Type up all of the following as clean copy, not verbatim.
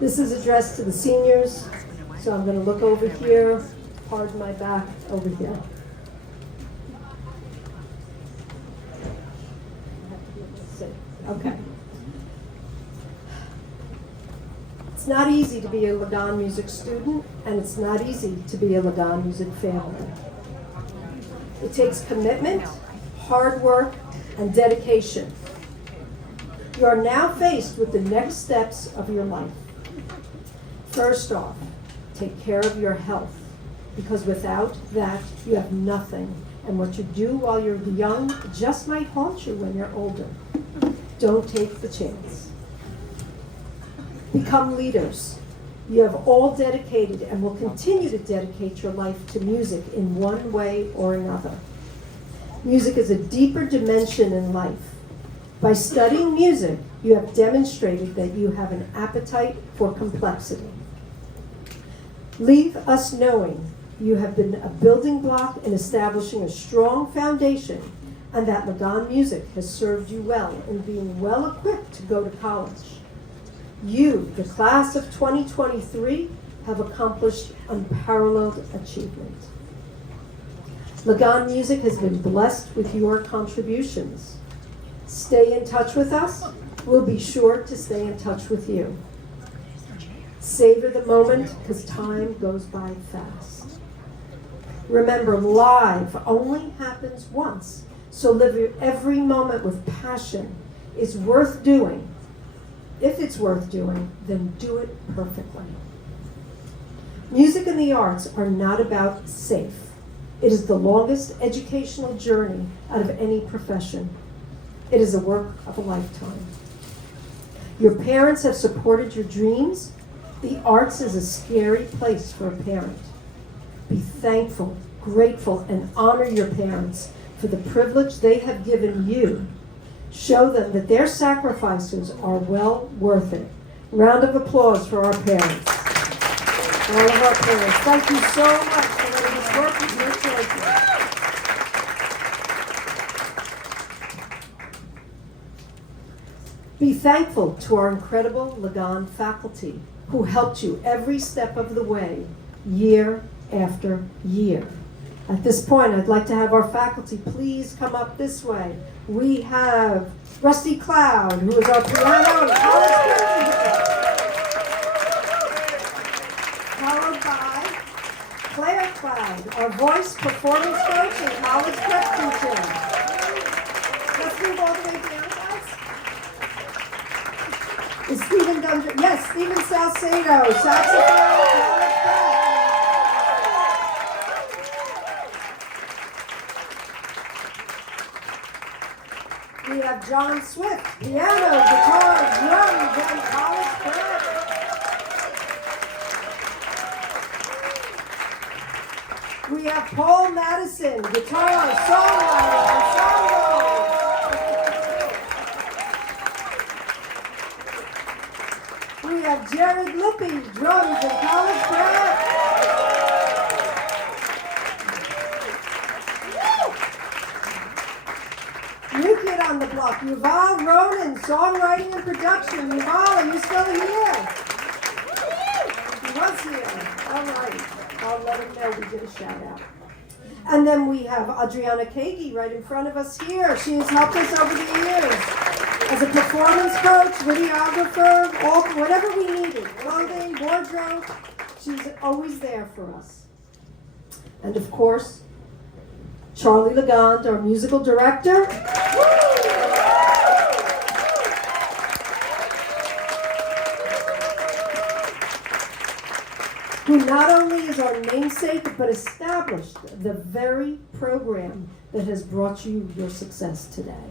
This is addressed to the seniors, so I'm going to look over here, pardon my back, over here. Okay. It's not easy to be a Lagan Music student, and it's not easy to be a Lagan Music family. It takes commitment, hard work, and dedication. You are now faced with the next steps of your life. First off, take care of your health, because without that, you have nothing, and what you do while you're young just might haunt you when you're older. Don't take the chance. Become leaders. You have all dedicated and will continue to dedicate your life to music in one way or another. Music is a deeper dimension in life. By studying music, you have demonstrated that you have an appetite for complexity. Leave us knowing you have been a building block in establishing a strong foundation, and that Lagan Music has served you well in being well equipped to go to college. You, the class of 2023, have accomplished unparalleled achievement. Lagan Music has been blessed with your contributions. Stay in touch with us. We'll be sure to stay in touch with you. Savor the moment, because time goes by fast. Remember, live only happens once, so live every moment with passion. It's worth doing. If it's worth doing, then do it perfectly. Music and the arts are not about safe. It is the longest educational journey out of any profession. It is a work of a lifetime. Your parents have supported your dreams. The arts is a scary place for a parent. Be thankful, grateful, and honor your parents for the privilege they have given you. Show them that their sacrifices are well worth it. Round of applause for our parents. All of our parents. Thank you so much for letting us work with your children. Be thankful to our incredible Lagan faculty who helped you every step of the way, year after year. At this point, I'd like to have our faculty please come up this way. We have Rusty Cloud, who is our piano and college president, followed by Claire Cloud, our voice performance coach and college prep teacher. Let's move all the way down, guys. Is Stephen Gundry? Yes, Stephen Salcedo, saxophone, college prep. We have John Swift, piano, guitar, drums, and college prep. We have Paul Madison, guitar, songwriter, ensemble. We have Jared Lippy, drums, and college prep. New kid on the block, Yuval Ronan, songwriting and production. Yuval, are you still here? He was here. All right. I'll let him know we did a shout out. And then we have Adriana Kagi right in front of us here. She has helped us over the years as a performance coach, videographer, all, whatever we needed, clothing, wardrobe. She's always there for us. And of course, Charlie Legand, our musical director. Who not only is our namesake, but established the very program that has brought you your success today.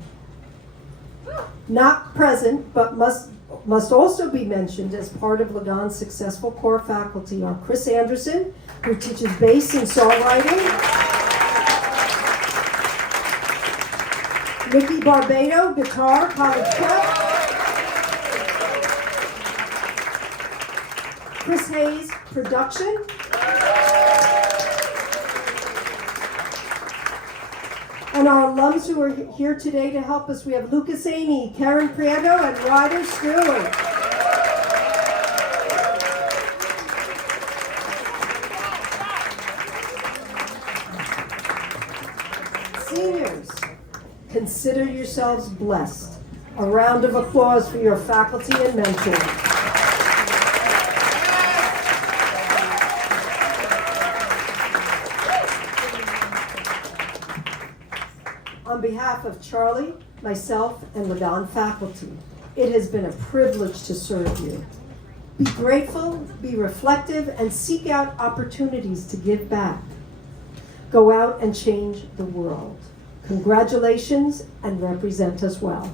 Not present, but must also be mentioned as part of Lagan's successful core faculty are Chris Anderson, who teaches bass and songwriting, Nikki Barbado, guitar, college prep, Chris Hayes, production, and our alums who are here today to help us, we have Lucas Aney, Karen Prieto, and Ryder Stewart. Consider yourselves blessed. A round of applause for your faculty and mentors. On behalf of Charlie, myself, and Ladon faculty, it has been a privilege to serve you. Be grateful, be reflective, and seek out opportunities to give back. Go out and change the world. Congratulations, and represent us well.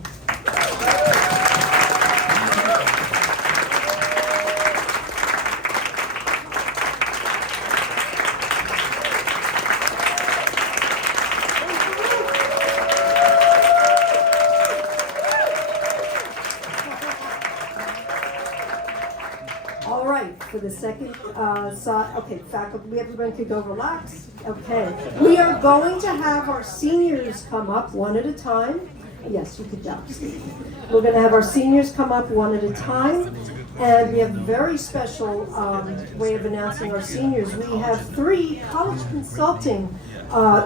All right, for the second side, okay, faculty, everyone could go relax. Okay, we are going to have our seniors come up one at a time. Yes, you could jump, Steve. We're going to have our seniors come up one at a time, and we have a very special way of announcing our seniors. We have 3 college consulting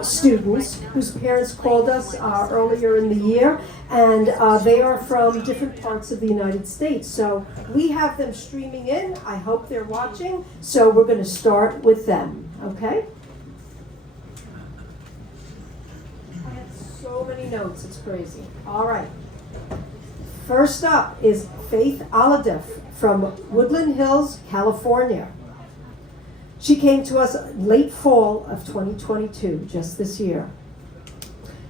students whose parents called us earlier in the year, and they are from different parts of the United States. So we have them streaming in. I hope they're watching. So we're going to start with them, okay? I have so many notes, it's crazy. All right. First up is Faith Aladiff from Woodland Hills, California. She came to us late fall of 2022, just this year.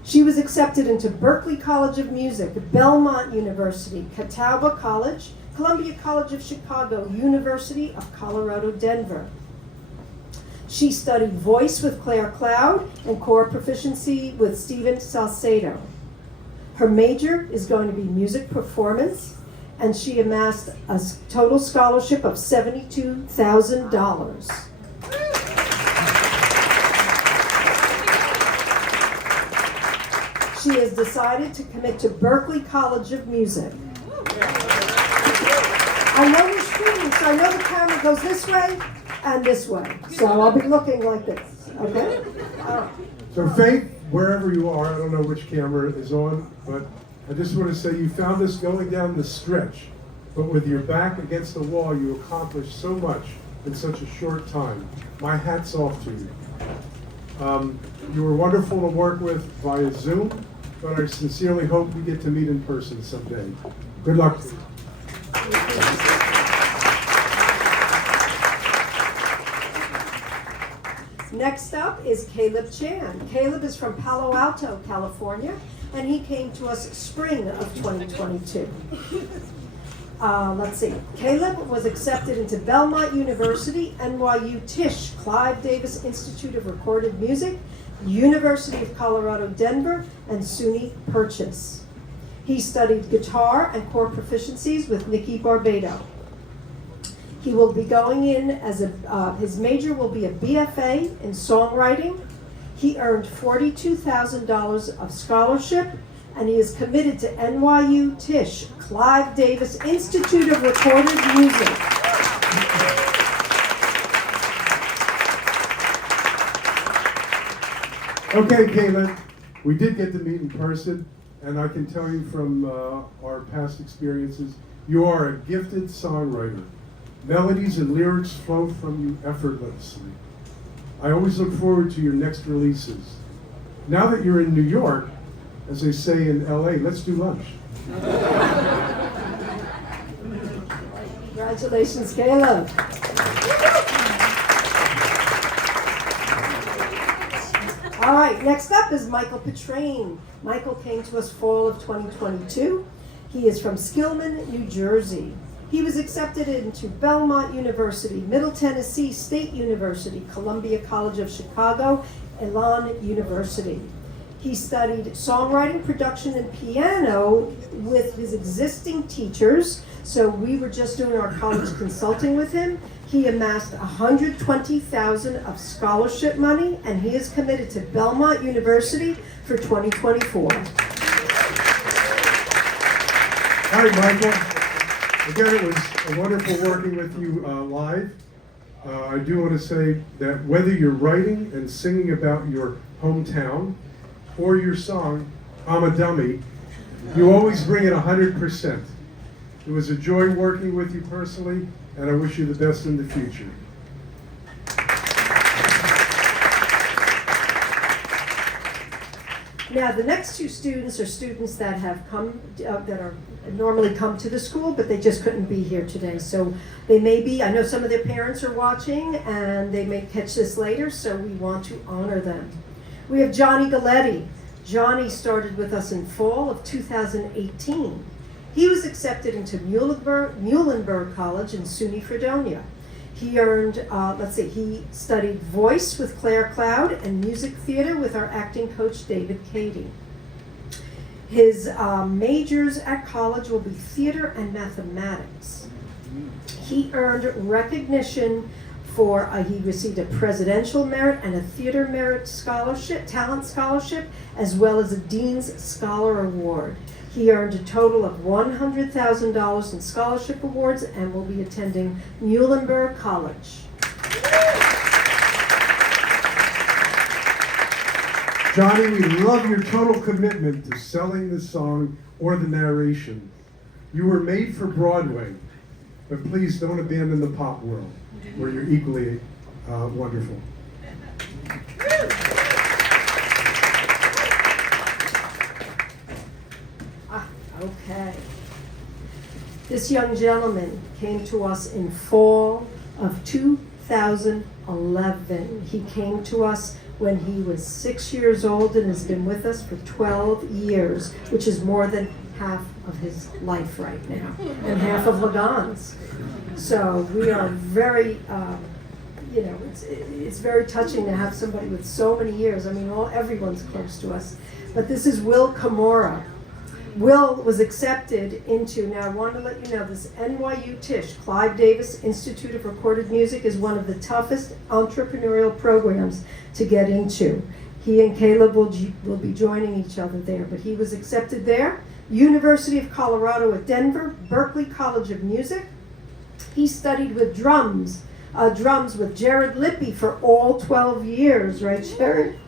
She was accepted into Berklee College of Music, Belmont University, Catawba College, Columbia College of Chicago, University of Colorado, Denver. She studied voice with Claire Cloud and core proficiency with Steven Salcedo. Her major is going to be music performance, and she amassed a total scholarship of $72,000. She has decided to commit to Berklee College of Music. I know you're streaming, so I know the camera goes this way and this way. So I'll be looking like this, okay? All right. So Faith, wherever you are, I don't know which camera is on, but I just want to say you found us going down the stretch, but with your back against the wall, you accomplished so much in such a short time. My hat's off to you. You were wonderful to work with via Zoom, but I sincerely hope we get to meet in person someday. Good luck to you. Next up is Caleb Chan. Caleb is from Palo Alto, California, and he came to us spring of 2022. Let's see. Caleb was accepted into Belmont University, NYU Tisch, Clive Davis Institute of Recorded Music, University of Colorado, Denver, and SUNY Purchase. He studied guitar and core proficiencies with Nikki Barbado. He will be going in as his major will be a BFA in songwriting. He earned $42,000 of scholarship, and he is committed to NYU Tisch, Clive Davis Institute of Recorded Music. Okay, Caleb, we did get to meet in person, and I can tell you from our past experiences, you are a gifted songwriter. Melodies and lyrics flow from you effortlessly. I always look forward to your next releases. Now that you're in New York, as they say in LA, let's do lunch. Congratulations, Caleb. All right, next up is Michael Petrain. Michael came to us fall of 2022. He is from Skillman, New Jersey. He was accepted into Belmont University, Middle Tennessee State University, Columbia College of Chicago, Elon University. He studied songwriting, production, and piano with his existing teachers. So we were just doing our college consulting with him. He amassed $120,000 of scholarship money, and he is committed to Belmont University for 2024. Hi, Michael. Again, it was wonderful working with you live. I do want to say that whether you're writing and singing about your hometown or your song, I'm a dummy. You always bring it 100%. It was a joy working with you personally, and I wish you the best in the future. Now, the next two students are students that have come, that are normally come to the school, but they just couldn't be here today. So they may be, I know some of their parents are watching, and they may catch this later, so we want to honor them. We have Johnny Galletti. Johnny started with us in fall of 2018. He was accepted into Muhlenberg College in SUNY Fredonia. He earned, he studied voice with Claire Cloud and music theater with our acting coach, David Cady. His majors at college will be theater and mathematics. He earned recognition for, he received a Presidential Merit and a Theater Merit Scholarship, Talent Scholarship, as well as a Dean's Scholar Award. He earned a total of $100,000 in scholarship awards and will be attending Muhlenberg College. Johnny, we love your total commitment to selling the song or the narration. You were made for Broadway, but please don't abandon the pop world, where you're equally wonderful. Okay. This young gentleman came to us in fall of 2011. He came to us when he was 6 years old and has been with us for 12 years, which is more than half of his life right now, and half of Lagan's. So we are very, it's very touching to have somebody with so many years. I mean, everyone's close to us. But this is Will Kamora. Will was accepted into, now I want to let you know, this NYU Tisch, Clive Davis Institute of Recorded Music, is one of the toughest entrepreneurial programs to get into. He and Caleb will be joining each other there, but he was accepted there. University of Colorado at Denver, Berklee College of Music. He studied with drums with Jared Lippy for all 12 years, right, Jared?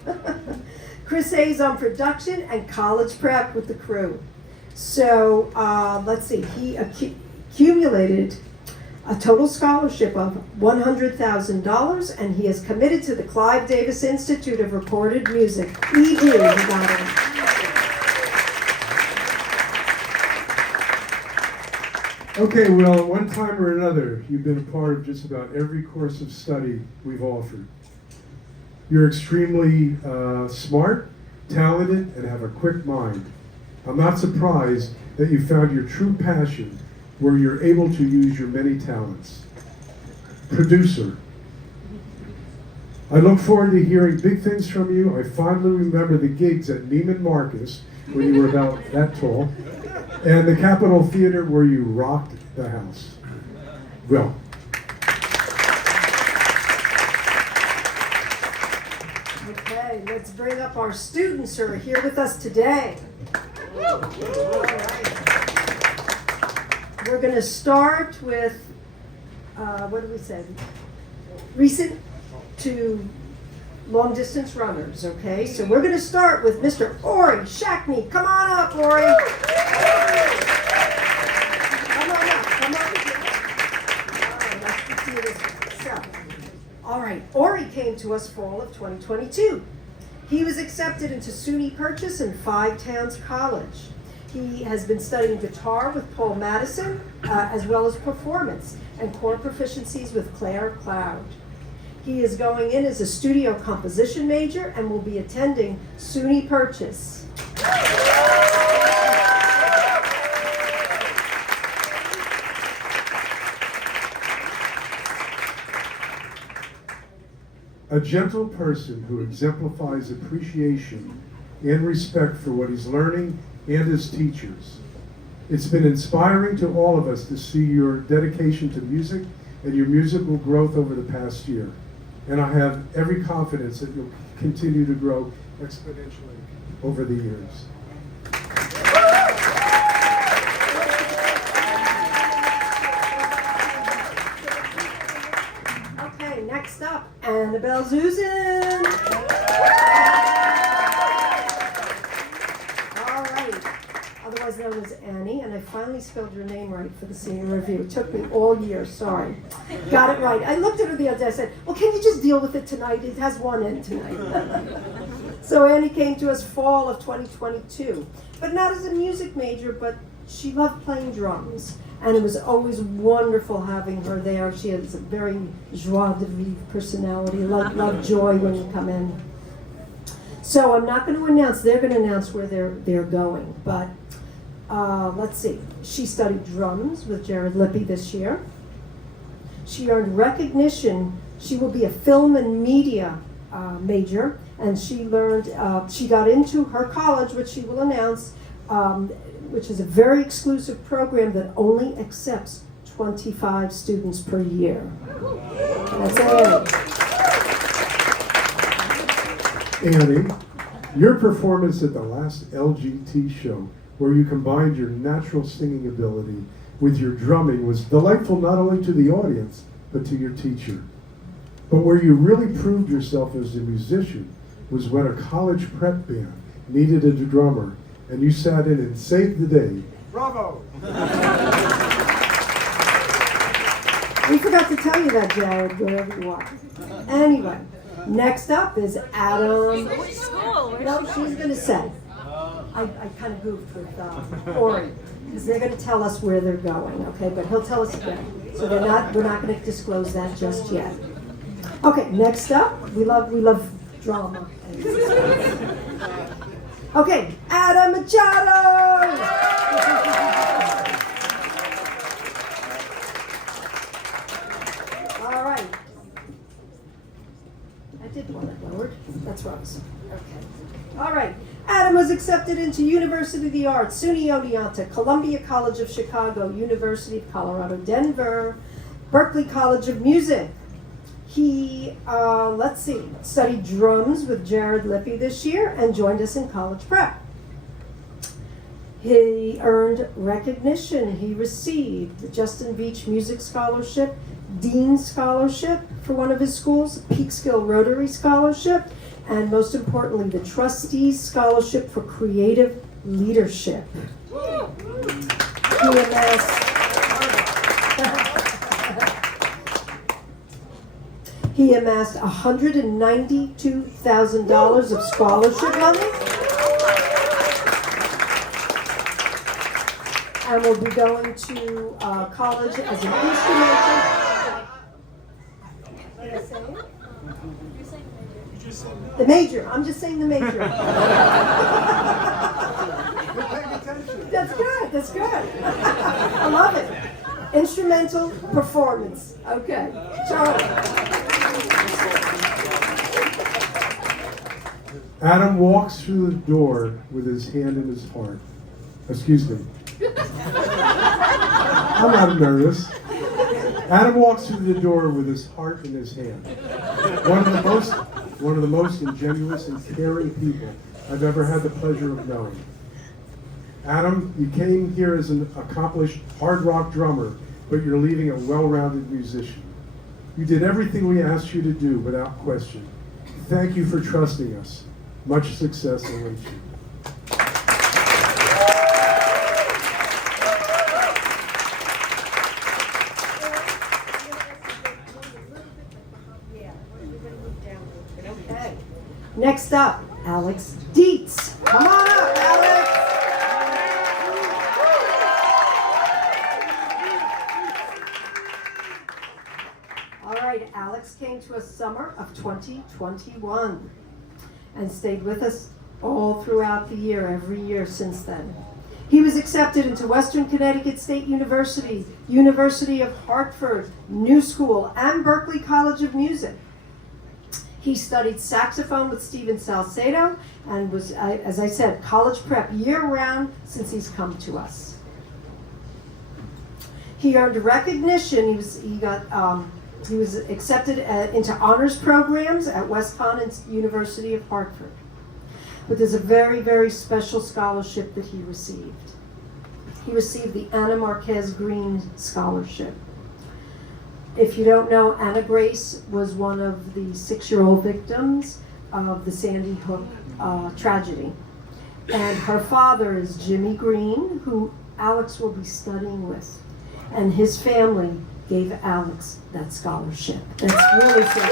Chris Hayes on production and college prep with the crew. So he accumulated a total scholarship of $100,000, and he is committed to the Clive Davis Institute of Recorded Music. ED, he got it. Okay, well, at one time or another, you've been a part of just about every course of study we've offered. You're extremely smart, talented, and have a quick mind. I'm not surprised that you found your true passion where you're able to use your many talents. Producer. I look forward to hearing big things from you. I fondly remember the gigs at Neiman Marcus when you were about that tall, and the Capitol Theater where you rocked the house. Well. Okay, let's bring up our students who are here with us today. All right. We're going to start with, what did we say? Recent to long distance runners, okay? So we're going to start with Mr. Ori Shackney. Come on up, Ori. Come on up. All right, nice to see you this week. So, all right, Ori came to us fall of 2022. He was accepted into SUNY Purchase and Five Towns College. He has been studying guitar with Paul Madison, as well as performance and core proficiencies with Claire Cloud. He is going in as a studio composition major and will be attending SUNY Purchase. A gentle person who exemplifies appreciation and respect for what he's learning and his teachers. It's been inspiring to all of us to see your dedication to music and your musical growth over the past year. And I have every confidence that you'll continue to grow exponentially over the years. Okay, next up, Annabelle Zuzan. All known as Annie, and I finally spelled your name right for the senior review. It took me all year, sorry. Got it right. I looked at her the other day, I said, well, can you just deal with it tonight? It has one N tonight. So Annie came to us fall of 2022, but not as a music major, but she loved playing drums. And it was always wonderful having her there. She has a very joie de vivre personality, love joy when you come in. So I'm not going to announce, they're going to announce where they're going, but let's see. She studied drums with Jared Lippy this year. She earned recognition. She will be a film and media major, and she learned, she got into her college, which she will announce, which is a very exclusive program that only accepts 25 students per year. That's Annie. Annie, your performance at the last LGT show, where you combined your natural singing ability with your drumming, was delightful not only to the audience, but to your teacher. But where you really proved yourself as a musician was when a college prep band needed a drummer, and you sat in and saved the day. Bravo! We forgot to tell you that, Jared, wherever you are. Anyway, next up is Adam. Which school? No, she's going to say. I kind of goofed with Ori, because they're going to tell us where they're going, okay? But he'll tell us again. So we're not going to disclose that just yet. Okay, next up, we love drama. Okay, Adam Machado! All right. I did want it lowered. That's Rose. Okay. All right. Adam was accepted into University of the Arts, SUNY Oneonta, Columbia College of Chicago, University of Colorado, Denver, Berklee College of Music. He, studied drums with Jared Lippy this year and joined us in college prep. He earned recognition. He received the Justin Beach Music Scholarship, Dean Scholarship for one of his schools, Peekskill Rotary Scholarship, and most importantly, the Trustees Scholarship for Creative Leadership. He amassed $192,000 of scholarship money and will be going to college as an instrumental. Did I say it? The major. I'm just saying the major. That's good. That's good. I love it. Instrumental performance. Okay. Charlie. Adam walks through the door with his hand in his heart. Excuse me. I'm not nervous. Adam walks through the door with his heart in his hand. One of the most ingenuous and caring people I've ever had the pleasure of knowing. Adam, you came here as an accomplished hard rock drummer, but you're leaving a well-rounded musician. You did everything we asked you to do without question. Thank you for trusting us. Much success awaits you. Okay. Next up, Alex Dietz. Come on up, Alex. All right, Alex came to us summer of 2021 and stayed with us all throughout the year, every year since then. He was accepted into Western Connecticut State University, University of Hartford, New School, and Berklee College of Music. He studied saxophone with Steven Salcedo and was, as I said, college prep year-round since he's come to us. He earned recognition. He was accepted into honors programs at West Con and University of Hartford. But there's a very, very special scholarship that he received. He received the Anna Marquez Green Scholarship. If you don't know, Anna Grace was one of the 6-year-old victims of the Sandy Hook tragedy. And her father is Jimmy Green, who Alex will be studying with. And his family gave Alex that scholarship. That's really cool.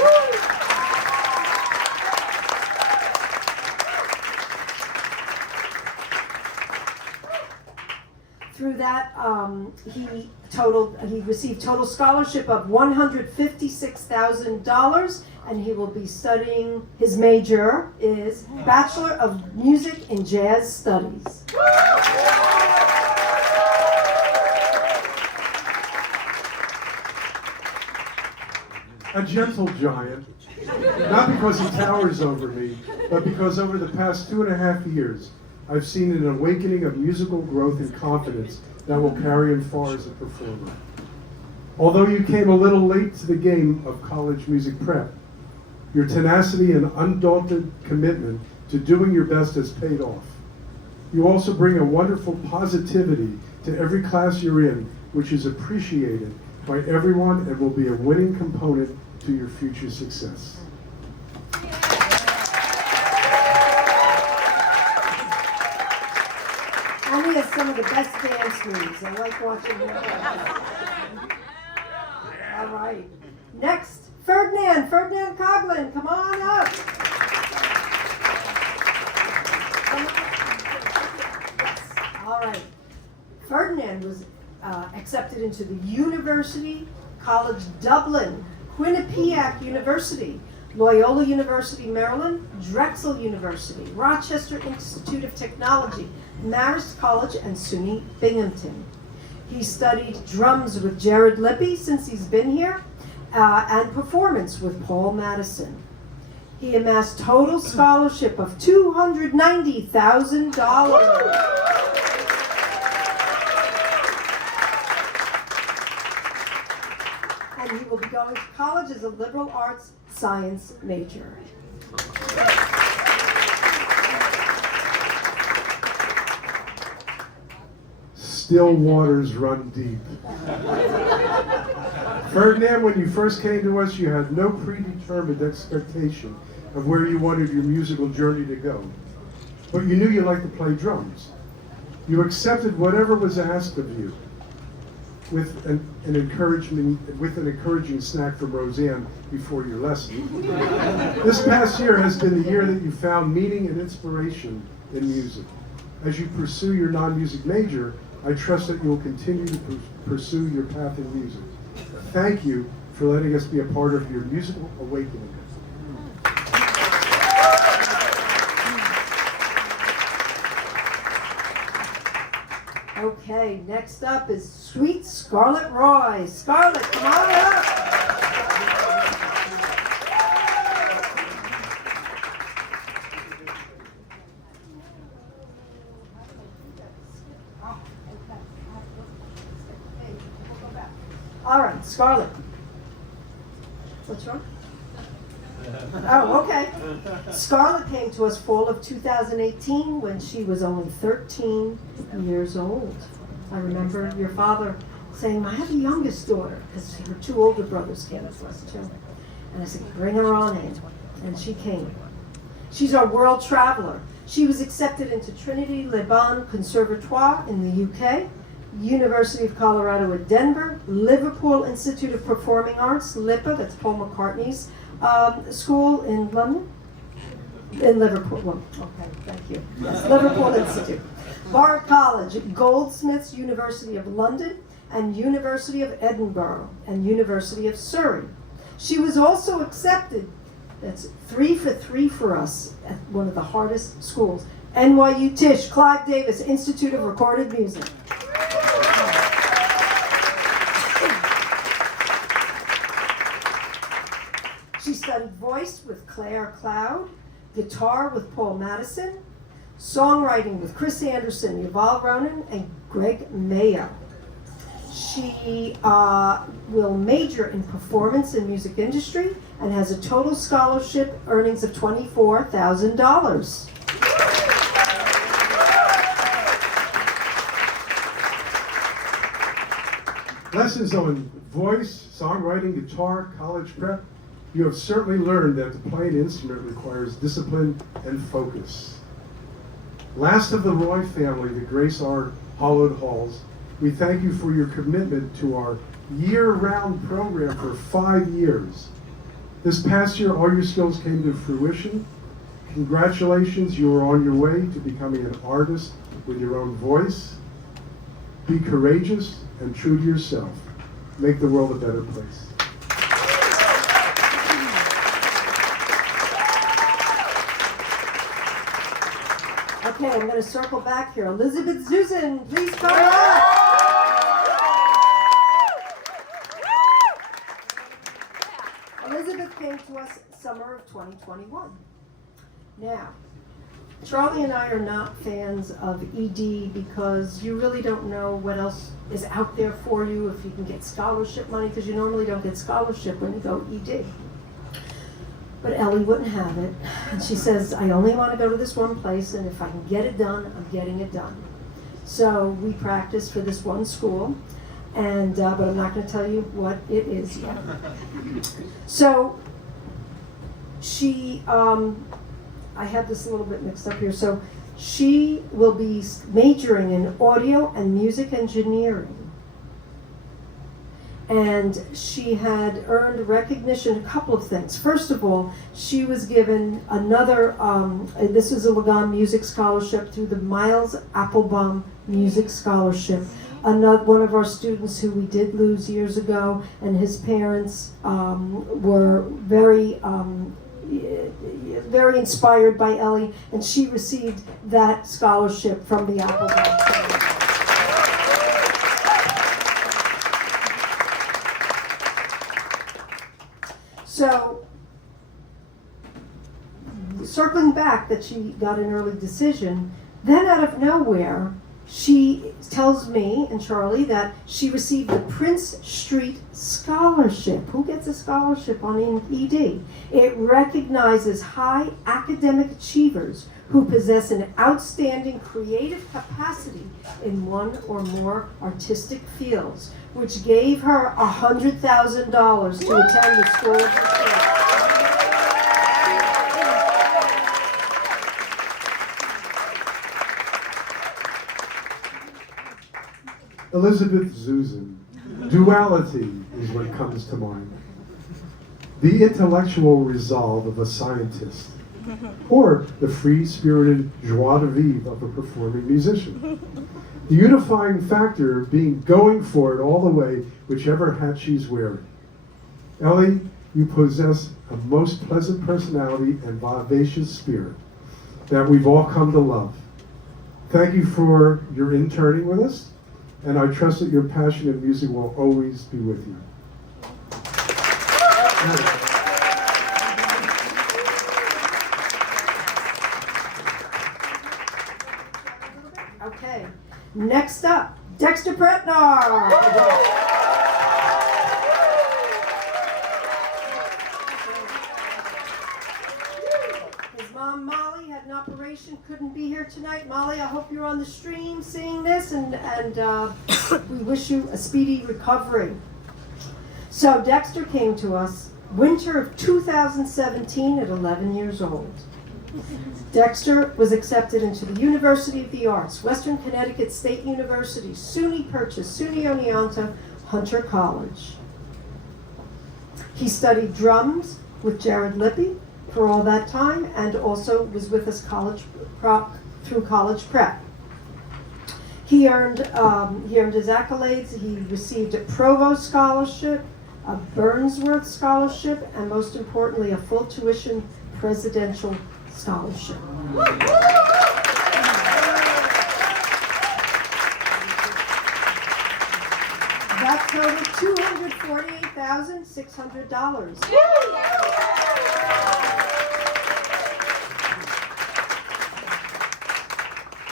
Through that, he received total scholarship of $156,000, and he will be studying. His major is Bachelor of Music in Jazz Studies. A gentle giant, not because he towers over me, but because over the past 2.5 years, I've seen an awakening of musical growth and confidence that will carry him far as a performer. Although you came a little late to the game of college music prep, your tenacity and undaunted commitment to doing your best has paid off. You also bring a wonderful positivity to every class you're in, which is appreciated by everyone and will be a winning component to your future success. And he has some of the best dance moves. I like watching him. All right. Next, Ferdinand Coughlin, come on up. Yes. All right. Ferdinand was accepted into the University College Dublin, Quinnipiac University, Loyola University Maryland, Drexel University, Rochester Institute of Technology, Marist College, and SUNY Binghamton. He studied drums with Jared Lippy since he's been here, and performance with Paul Madison. He amassed total scholarship of $290,000. And he will be going to college as a liberal arts science major. Still waters run deep. Ferdinand, when you first came to us, you had no predetermined expectation of where you wanted your musical journey to go. But you knew you liked to play drums. You accepted whatever was asked of you with an encouraging snack from Roseanne before your lesson. This past year has been the year that you found meaning and inspiration in music. As you pursue your non-music major, I trust that you will continue to pursue your path in music. Thank you for letting us be a part of your musical awakening. Okay, next up is Sweet Scarlett Roy. Scarlett, come on up. All right, Scarlett. What's wrong? Oh, okay. Scarlett came to us fall of 2018 when she was only 13 years old. I remember your father saying, I have a youngest daughter, because her two older brothers came to us too. And I said, bring her on in. And she came. She's our world traveler. She was accepted into Trinity Laban Conservatoire in the UK, University of Colorado at Denver, Liverpool Institute of Performing Arts, LIPA, that's Paul McCartney's school in London? In Liverpool. Well, okay, thank you. Yes, Liverpool Institute. Bard College, Goldsmiths University of London, and University of Edinburgh, and University of Surrey. She was also accepted, that's 3 for 3 for us, at one of the hardest schools, NYU Tisch, Clive Davis Institute of Recorded Music. She studied voice with Claire Cloud, guitar with Paul Madison, songwriting with Chris Anderson, Yuval Ronan, and Greg Mayo. She will major in performance and music industry and has a total scholarship earnings of $24,000. Lessons on voice, songwriting, guitar, college prep. You have certainly learned that to play an instrument requires discipline and focus. Last of the Roy family to grace our hallowed halls, we thank you for your commitment to our year-round program for 5 years. This past year, all your skills came to fruition. Congratulations, you are on your way to becoming an artist with your own voice. Be courageous and true to yourself. Make the world a better place. Okay, I'm going to circle back here. Elizabeth Susan, please come up. Elizabeth came to us summer of 2021. Now, Charlie and I are not fans of ED because you really don't know what else is out there for you, if you can get scholarship money, because you normally don't get scholarship when you go ED. But Ellie wouldn't have it. And she says, I only want to go to this one place, and if I can get it done, I'm getting it done. So we practiced for this one school, and but I'm not going to tell you what it is yet. So she, I had this a little bit mixed up here. So she will be majoring in audio and music engineering. And she had earned recognition, a couple of things. First of all, she was given another, this is a Ligon Music Scholarship through the Miles Applebaum Music Scholarship. Another, one of our students who we did lose years ago, and his parents were very inspired by Ellie, and she received that scholarship from the Applebaum family. So, circling back that she got an early decision, then out of nowhere, she tells me and Charlie that she received the Prince Street Scholarship. Who gets a scholarship on ED? It recognizes high academic achievers who possess an outstanding creative capacity in one or more artistic fields, which gave her $100,000 to attend the School of the Fair. Elizabeth Susan, duality is what comes to mind. The intellectual resolve of a scientist, or the free-spirited joie de vivre of a performing musician. The unifying factor being going for it all the way, whichever hat she's wearing. Ellie, you possess a most pleasant personality and vivacious spirit that we've all come to love. Thank you for your interning with us, and I trust that your passion in music will always be with you. Okay, next up, Dexter Pretnar. His mom, Molly, had an operation, couldn't be here tonight. Molly, I hope you're on the stream seeing this, and we wish you a speedy recovery. So Dexter came to us winter of 2017 at 11 years old. Dexter was accepted into the University of the Arts, Western Connecticut State University, SUNY Purchase, SUNY Oneonta, Hunter College. He studied drums with Jared Lippy for all that time, and also was with us through college prep. He earned his accolades. He received a Provost Scholarship, a Burnsworth Scholarship, and most importantly, a full tuition presidential scholarship. That totaled $248,600.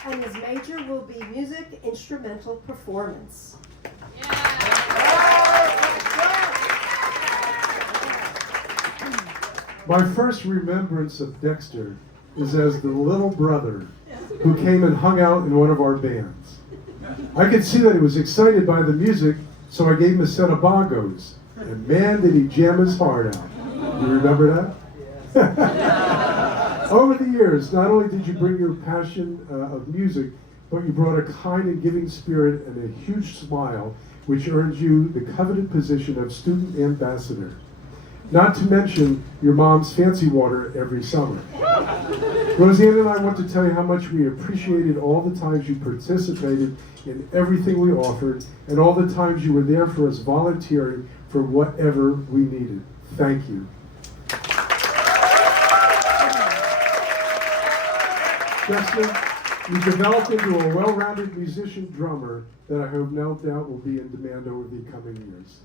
And his major will be music instrumental performance. My first remembrance of Dexter is as the little brother who came and hung out in one of our bands. I could see that he was excited by the music, so I gave him a set of bongos. And man, did he jam his heart out. You remember that? Over the years, not only did you bring your passion of music, but you brought a kind and giving spirit and a huge smile, which earned you the coveted position of student ambassador. Not to mention your mom's fancy water every summer. Roseanne and I want to tell you how much we appreciated all the times you participated in everything we offered and all the times you were there for us volunteering for whatever we needed. Thank you. Justin, you developed into a well-rounded musician drummer that I hope no doubt will be in demand over the coming years.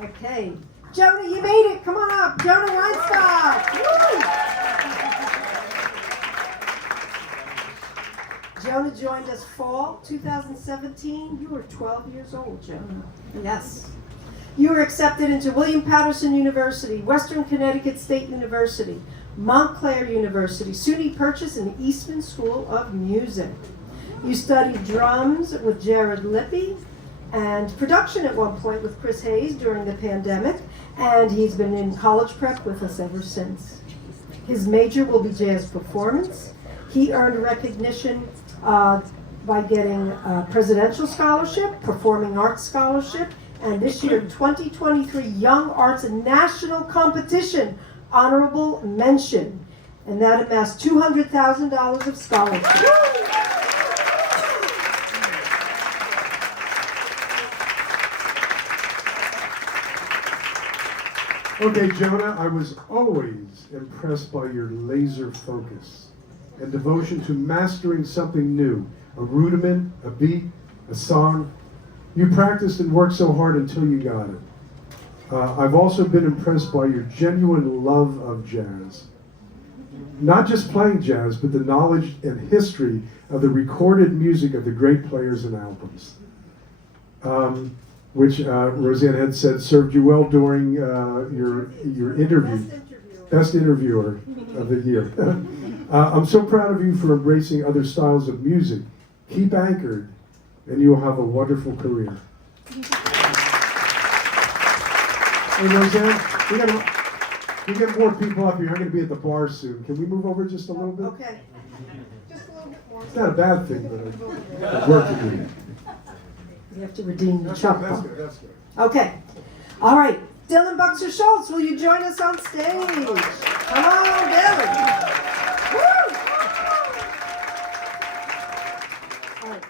Okay. Jonah, you made it. Come on up. Jonah Weinstock. Woo! Jonah joined us fall 2017. You were 12 years old, Jonah. Yes. You were accepted into William Patterson University, Western Connecticut State University, Montclair University, SUNY Purchase, and Eastman School of Music. You studied drums with Jared Lippy and production at one point with Chris Hayes during the pandemic, and he's been in college prep with us ever since. His major will be jazz performance. He earned recognition by getting a Presidential Scholarship, Performing Arts Scholarship, and this year 2023 Young Arts National Competition Honorable Mention, and that amassed $200,000 of scholarship. Okay, Jonah, I was always impressed by your laser focus and devotion to mastering something new, a rudiment, a beat, a song. You practiced and worked so hard until you got it. I've also been impressed by your genuine love of jazz. Not just playing jazz, but the knowledge and history of the recorded music of the great players and albums. Which Roseanne had said served you well during your interview. Best interviewer of the year. I'm so proud of you for embracing other styles of music. Keep anchored, and you will have a wonderful career. Hey Roseanne, we got more people up here. I'm going to be at the bar soon. Can we move over just a little bit? Okay. Just a little bit more. It's not a bad thing, but I'm working. You have to redeem the chuck. That's good. That's good. Okay. All right. Dylan Buxer Schultz, will you join us on stage? Come on, Dylan. Woo! All right.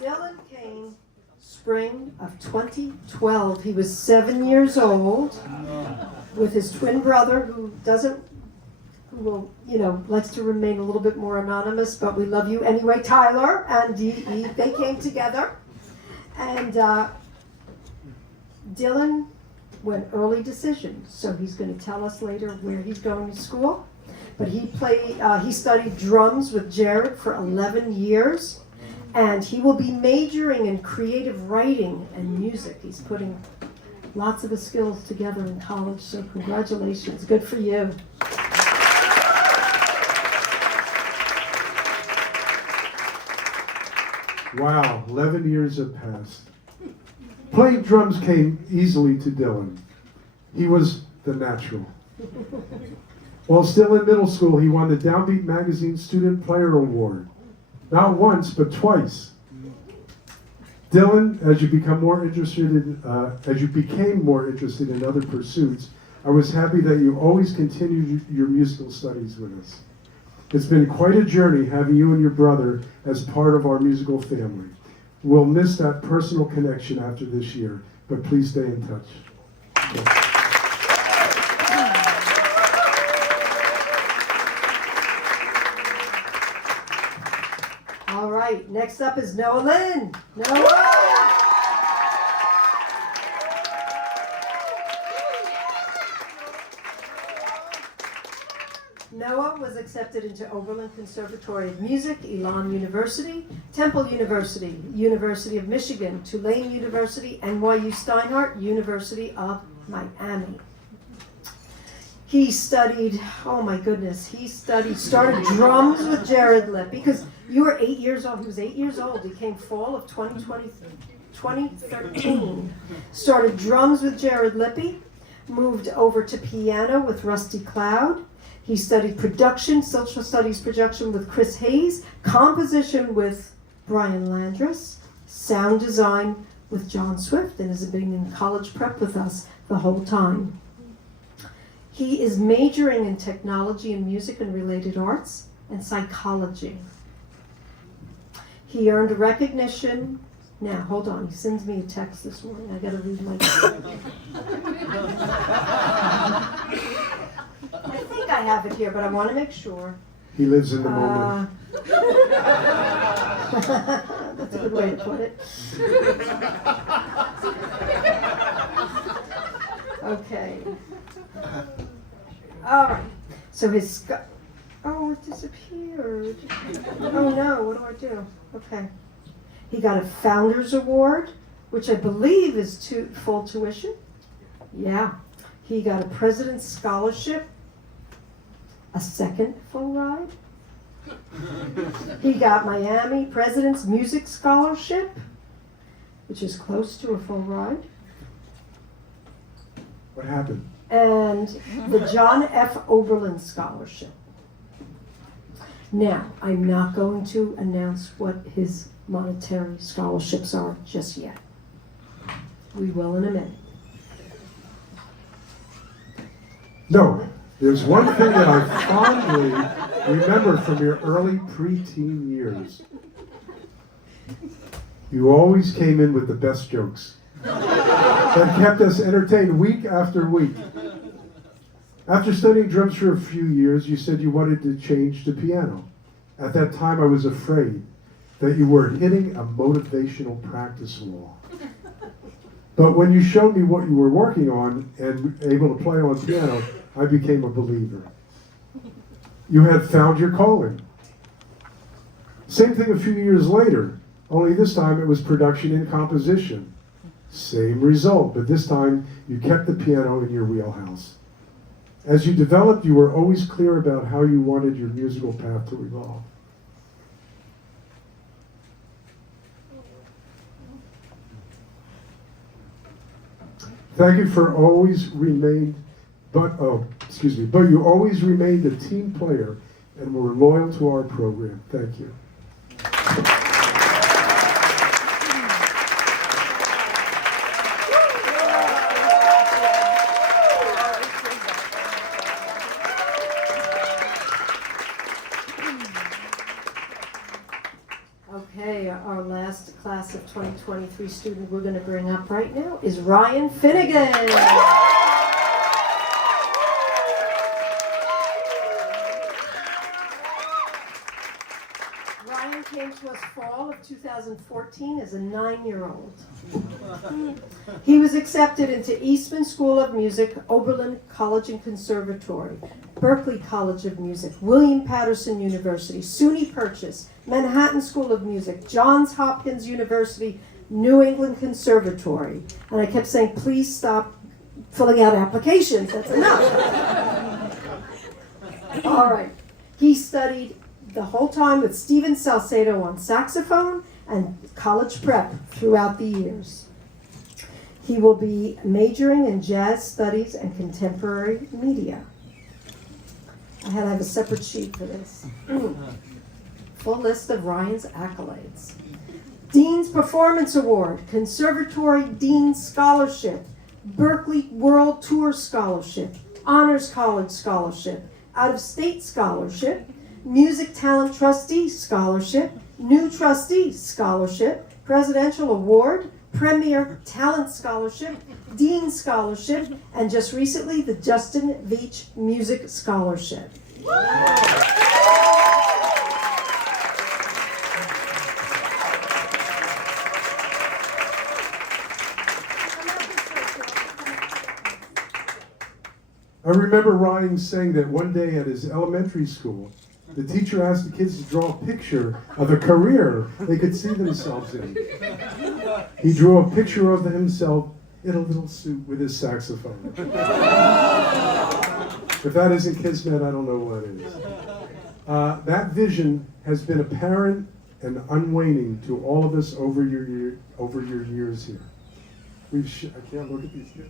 Dylan came spring of 2012. He was 7 years old with his twin brother who will, likes to remain a little bit more anonymous, but we love you anyway, Tyler, and they came together. And Dylan went early decision, so he's going to tell us later where he's going to school. But he studied drums with Jared for 11 years, and he will be majoring in creative writing and music. He's putting lots of his skills together in college, so congratulations. Good for you. Wow, 11 years have passed. Playing drums came easily to Dylan. He was the natural. While still in middle school, he won the Downbeat Magazine Student Player Award. Not once, but twice. Dylan, as you became more interested in other pursuits, I was happy that you always continued your musical studies with us. It's been quite a journey having you and your brother as part of our musical family. We'll miss that personal connection after this year, but please stay in touch. Okay. All right, next up is Noah Lynn. Noah! Noah was accepted into Oberlin Conservatory of Music, Elon University, Temple University, University of Michigan, Tulane University, NYU Steinhardt, University of Miami. He studied, started drums with Jared Lipp because you were 8 years old. He was 8 years old. He came fall of 2020. 2013. Started drums with Jared Lippy, moved over to piano with Rusty Cloud. He studied production, social studies production with Chris Hayes, composition with Brian Landris, sound design with John Swift, and has been in college prep with us the whole time. He is majoring in technology and music and related arts and psychology. He earned a recognition. Now, hold on, he sends me a text this morning. I gotta read my I think I have it here, but I want to make sure. He lives in the moment. That's a good way to put it. Okay. All right. So his oh, it disappeared. Oh no, what do I do? Okay. He got a Founders Award, which I believe is full tuition. Yeah. He got a President's Scholarship, a second full ride. He got Miami President's Music Scholarship, which is close to a full ride. What happened? And the John F. Oberlin Scholarship. Now, I'm not going to announce what his monetary scholarships are just yet. We will in a minute. No, there's one thing that I fondly remember from your early preteen years. You always came in with the best jokes that kept us entertained week after week. After studying drums for a few years, you said you wanted to change to piano. At that time, I was afraid that you were hitting a motivational practice wall. But when you showed me what you were working on and able to play on piano, I became a believer. You had found your calling. Same thing a few years later, only this time it was production and composition. Same result, but this time you kept the piano in your wheelhouse. As you developed, you were always clear about how you wanted your musical path to evolve. Thank you for always remained, but you always remained a team player and were loyal to our program. Thank you. Okay, our last class of 2023 student we're going to bring up right now is Ryan Finnegan. Ryan came to us fall of 2014 as a 9-year-old. He was accepted into Eastman School of Music, Oberlin College and Conservatory, Berklee College of Music, William Patterson University, SUNY Purchase, Manhattan School of Music, Johns Hopkins University, New England Conservatory. And I kept saying, please stop filling out applications. That's enough. All right. He studied the whole time with Steven Salcedo on saxophone and college prep throughout the years. He will be majoring in jazz studies and contemporary media. I had to have a separate sheet for this. Full list of Ryan's accolades. Dean's Performance Award, Conservatory Dean Scholarship, Berklee World Tour Scholarship, Honors College Scholarship, Out-of-State Scholarship, Music Talent Trustee Scholarship, New Trustee Scholarship, Presidential Award, Premier Talent Scholarship, Dean Scholarship, and just recently the Justin Veach Music Scholarship. I remember Ryan saying that one day at his elementary school, the teacher asked the kids to draw a picture of a career they could see themselves in. He drew a picture of himself in a little suit with his saxophone. If that isn't Kismet, I don't know what is. That vision has been apparent and unwaning to all of us over your years here. I can't look at these kids.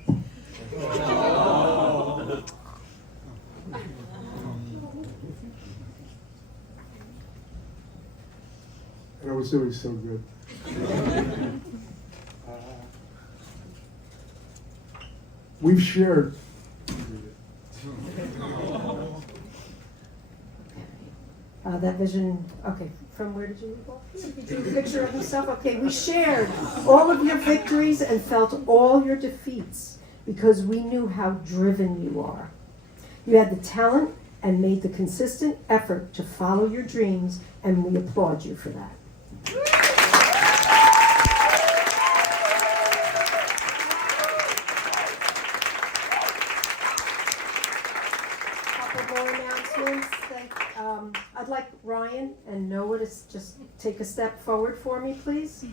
And I was doing so good. We've shared. That vision, okay, from where did you leave off? You drew a picture of yourself? Okay, we shared all of your victories and felt all your defeats because we knew how driven you are. You had the talent and made the consistent effort to follow your dreams, and we applaud you for that. Couple more announcements. I'd like Ryan and Noah to just take a step forward for me, please.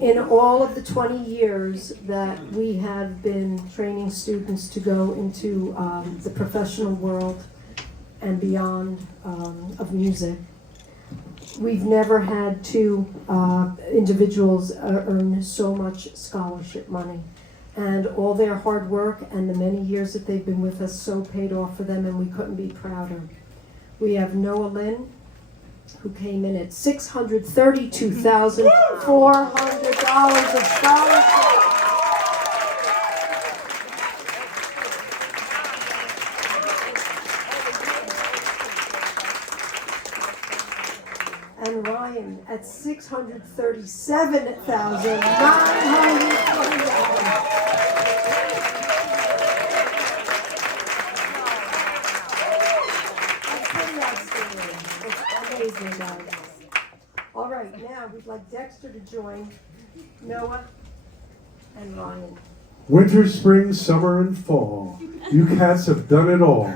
In all of the 20 years that we have been training students to go into the professional world and beyond of music, we've never had two individuals earn so much scholarship money. And all their hard work and the many years that they've been with us so paid off for them, and we couldn't be prouder. We have Noah Lynn, who came in at $632,400 of scholarship. And Ryan at $637,920. All right, now we'd like Dexter to join Noah and Ryan. Winter, spring, summer, and fall. You cats have done it all.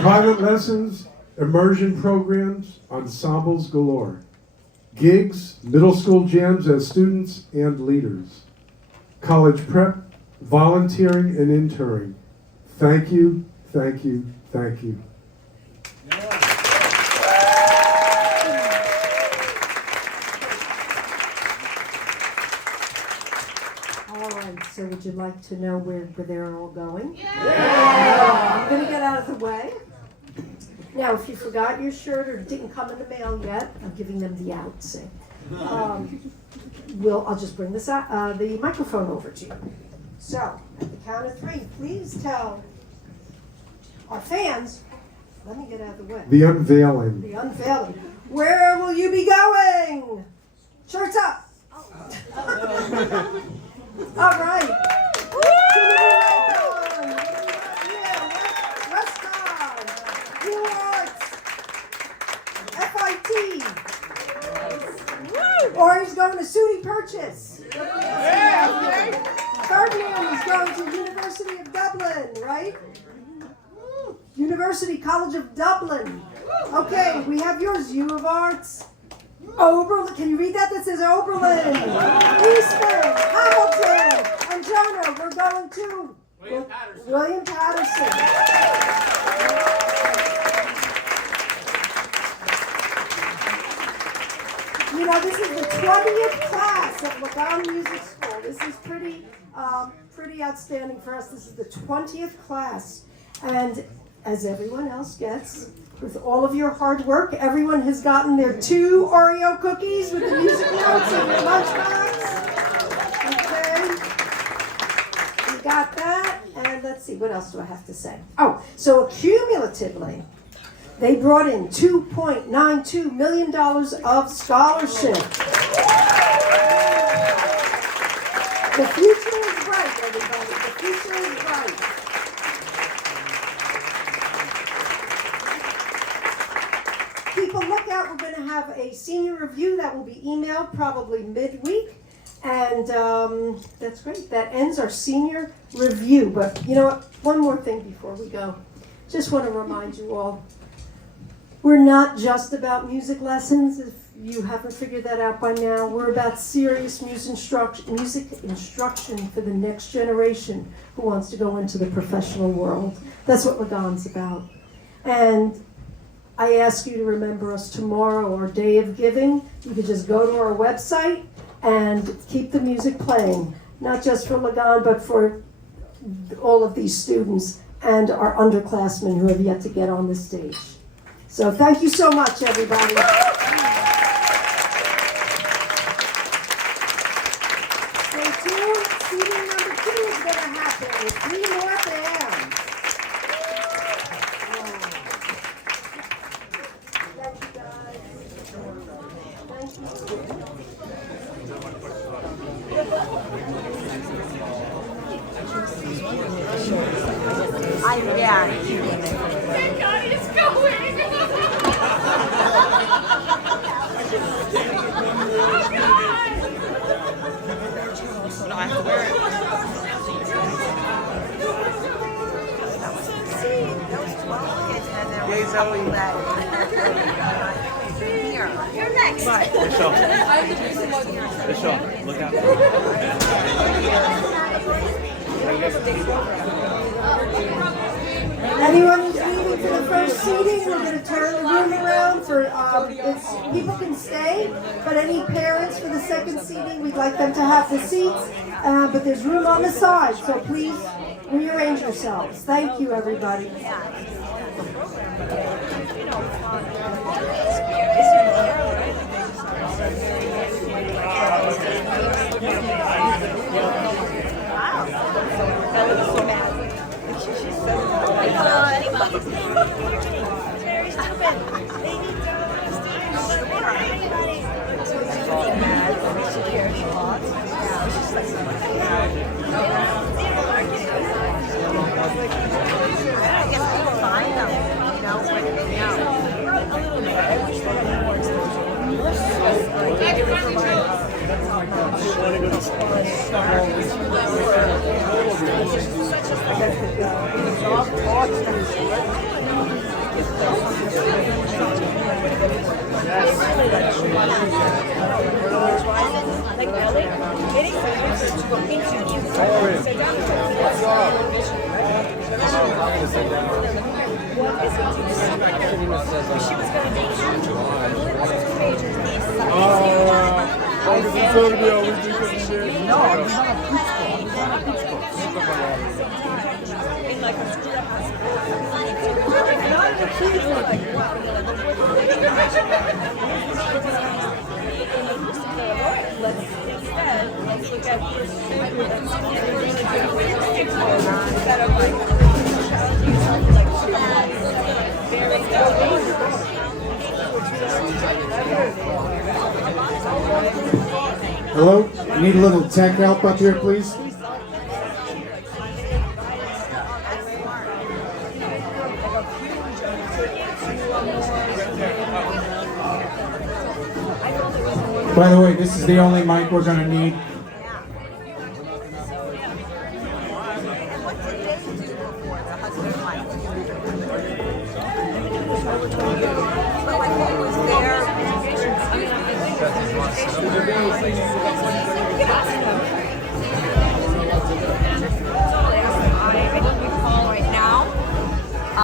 Private lessons, immersion programs, ensembles galore. Gigs, middle school jams as students and leaders. College prep, volunteering, and interning. Thank you, thank you, thank you. So would you like to know where they're all going? Yeah! I'm going to get out of the way. Now, if you forgot your shirt or didn't come in the mail yet, I'm giving them the outsing. I'll just bring the microphone over to you. So, at the count of 3, please tell our fans, let me get out of the way. The unveiling. The unveiling. Where will you be going? Shirts up. All right. Westcon, New Arts, FIT, or he's going to SUNY Purchase. Ferdinand is going to University of Dublin, right? University College of Dublin. Okay, we have yours, U of Arts. Oberlin, can you read that? That says Oberlin, Eastern, Hamilton, and Jonah. We're going to William Patterson. You know, this is the 20th class of Lagan Music School. This is pretty outstanding for us. This is the 20th class, and as everyone else gets, with all of your hard work, everyone has gotten their 2 Oreo cookies with the music notes in their lunchbox. Okay. You got that? And let's see, what else do I have to say? Oh, so cumulatively, they brought in $2.92 million of scholarship. The future is bright, everybody. The future is bright. People, look out. We're going to have a senior review that will be emailed probably midweek. And that's great. That ends our senior review. But you know what? One more thing before we go. Just want to remind you all, we're not just about music lessons. If you haven't figured that out by now, we're about serious music instruction for the next generation who wants to go into the professional world. That's what Lagan's about. And I ask you to remember us tomorrow, our day of giving. You can just go to our website and keep the music playing, not just for Lagan, but for all of these students and our underclassmen who have yet to get on the stage. So thank you so much, everybody. Stay tuned. Seating number 2 is going to happen with 3 more bands. Thank you, guys. Thank you. Thank God he's going! Oh God! No, I have to wear it. Hey, Zoe. You're next. Michelle, look out. Anyone who's leaving for the first seating, we're going to turn the room around for, people can stay, but any parents for the second seating, we'd like them to have the seats, but there's room on the side, so please rearrange yourselves. Thank you, everybody. Hello? Need a little tech help up here, please? By the way, this is the only mic we're going to need. There.